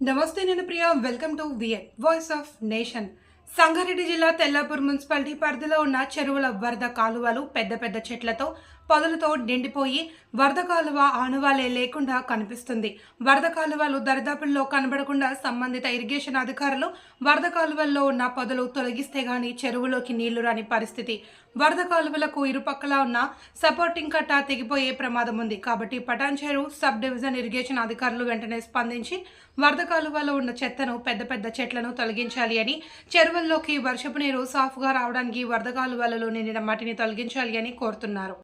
నమస్తే నేను Priya. Welcome to VN voice of nation Sangareddy జిల్లా తెల్లాపూర్ మున్సిపాలిటీ పరిధిలో ఉన్న చెరువుల వరద కాలువలు పెద్ద పెద్ద చెట్లతో పొదలతో నిండిపోయి వరద కాలువ ఆనవాలే లేకుండా కనిపిస్తుంది. వరద కాలువలు దరిదాపుల్లో కనబడకుండా సంబంధిత ఇరిగేషన్ అధికారులు వరద కాలువల్లో ఉన్న పొదలు తొలగిస్తే గాని చెరువులోకి నీళ్ళు రాని పరిస్థితి. వరద కాలువలకు ఇరుపక్కల ఉన్న సపోర్టింగ్ కట్ట తెగిపోయే ప్రమాదం ఉంది. కాబట్టి పటాన్ చెరువు సబ్ డివిజన్ ఇరిగేషన్ అధికారులు వెంటనే స్పందించి వరద కాలువలో ఉన్న చెత్తను పెద్ద పెద్ద చెట్లను తొలగించాలి అని చెరువుల్లోకి వర్షపు నీరు సాఫ్గా రావడానికి వరద కాలువలలో నిండిన మట్టిని తొలగించాలి అని కోరుతున్నారు.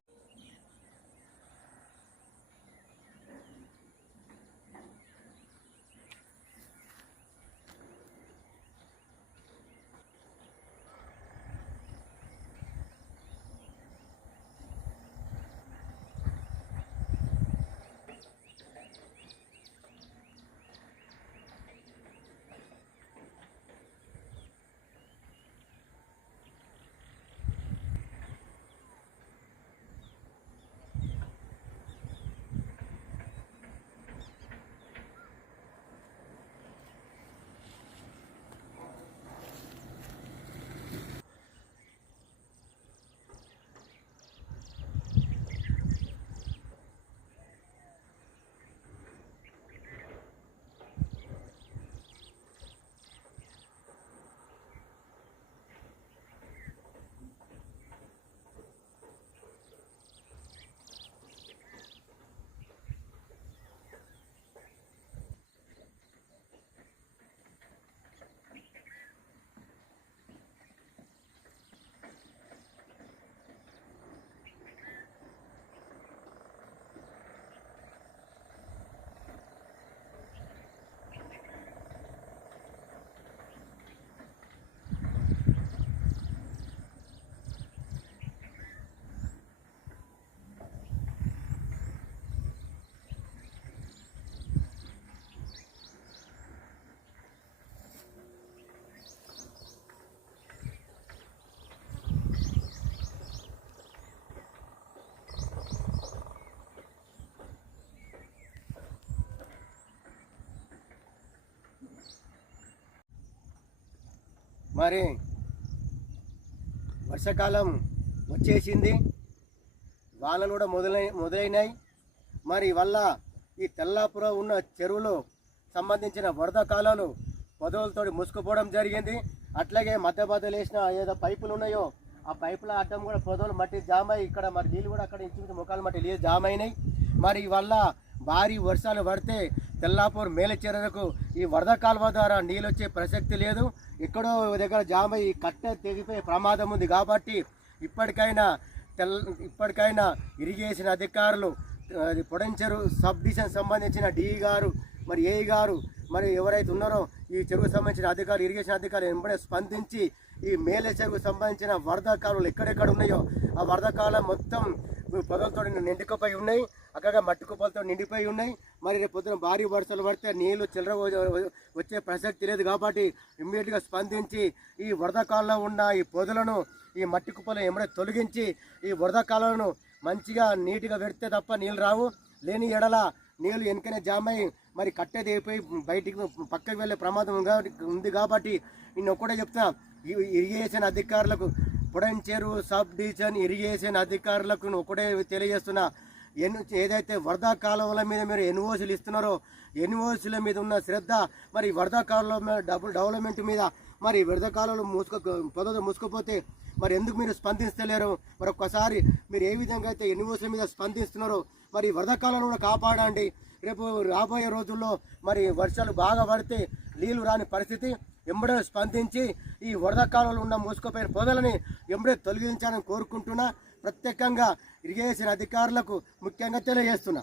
మరి వర్షాకాలం వచ్చేసింది. వానలు కూడా మొదలై మొదలైనాయి. మరి వల్ల ఈ తెల్లాపురం ఉన్న చెరువులు సంబంధించిన వరద కాలాలు పొదవులతో ముసుకుపోవడం జరిగింది. అట్లాగే మధ్య మధ్యలో వేసిన ఏదో పైపులు ఉన్నాయో ఆ పైపుల అడ్డం కూడా పొదవులు మట్టి జామ్ అయ్యి ఇక్కడ మరి నీళ్ళు కూడా అక్కడ ఇంచుమించు ముఖాలు మట్టి నీళ్ళు జామ్ అయినాయి. మరి వల్ల భారీ వర్షాలు పడితే తెల్లాపూర్ మేలచెరువులకు ఈ వరద కాలువ ద్వారా నీళ్ళు వచ్చే ప్రసక్తి లేదు. ఎక్కడో దగ్గర జామ ఈ కట్టె తెగిపోయే ప్రమాదం ఉంది కాబట్టి ఇప్పటికైనా తెల్ ఇప్పటికైనా ఇరిగేషన్ అధికారులు అది పొడంచెరు సబ్ డివిజన్ సంబంధించిన డిఈ గారు మరి ఏఈ గారు మరి ఎవరైతే ఉన్నారో ఈ చెరువుకు సంబంధించిన అధికారులు ఇరిగేషన్ అధికారులు వెంబడే స్పందించి ఈ మేలే చెరువుకు సంబంధించిన వరద కాలువలు ఎక్కడెక్కడ ఉన్నాయో ఆ వరద కాలం మొత్తం పొదలతో నిండుకుపోయి ఉన్నాయి. అక్కడ మట్టి కుప్పలతో నిండిపోయి ఉన్నాయి. మరి రేపు పొద్దున భారీ వర్షాలు పడితే నీళ్ళు చిల్లర వచ్చే ప్రసక్తి లేదు కాబట్టి ఇమ్మీడియట్గా స్పందించి ఈ వరద కాలంలో ఉన్న ఈ పొదలను ఈ మట్టి కుప్పలు ఎమ్మడే తొలగించి ఈ వరద కాలంలో మంచిగా నీట్గా పెడితే తప్ప నీళ్ళు రావు. లేని ఎడల నీళ్ళు వెనుకనే జామ్ అయ్యి మరి కట్టేది అయిపోయి బయటికి పక్కకి వెళ్ళే ప్రమాదం ఉంది కాబట్టి నేను ఒక్కటే చెప్తున్నా. ఇరిగేషన్ అధికారులకు పొడంచేరు సబ్ డివిజన్ ఇరిగేషన్ అధికారులకు ఒకటే తెలియజేస్తున్నా. ఎన్ ఏదైతే వరదా కాలువల మీద మీరు ఎన్ఓసీలు ఇస్తున్నారో ఎన్ఓసీల మీద ఉన్న శ్రద్ధ మరి వరదా కాలంలో మీద డబుల్ డెవలప్మెంట్ మీద మరి వరద కాలువలు మూసుక పొదలు మూసుకుపోతే మరి ఎందుకు మీరు స్పందిస్తలేరు మరి ఒక్కసారి మీరు ఏ విధంగా అయితే ఎన్ఓసీల మీద స్పందిస్తున్నారో మరి వరద కాలువను కూడా కాపాడండి. రేపు రాబోయే రోజుల్లో మరి వర్షాలు బాగా పడితే నీళ్ళు రాని పరిస్థితి ఎంబడే స్పందించి ఈ వరద కాలంలో ఉన్న మూసుకుపోయిన పొదలని ఎంబడే తొలగించాలని కోరుకుంటున్నా. ప్రత్యేకంగా ఇరిగేషన్ అధికారులకు ముఖ్యంగా తెలియజేస్తున్నా.